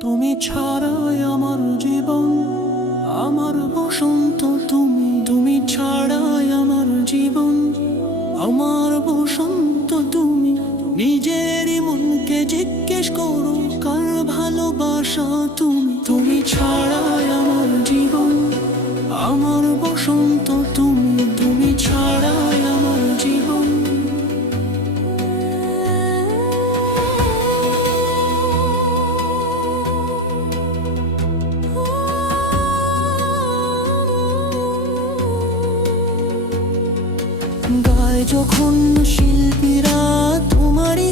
তুমি ছাড়াই আমার জীবন, আমার বসন্ত তুমি। তুমি ছাড়াই আমার জীবন, আমার বসন্ত তুমি। নিজেরই মনকে জিজ্ঞেস করো কার ভালোবাসা তুমি। তুমি ছাড়াই আমার জীবন, আমার বসন্ত তুমি। তুমি ছাড়াই আমার জীবন। গায় যখন শিল্পীরা তোমারই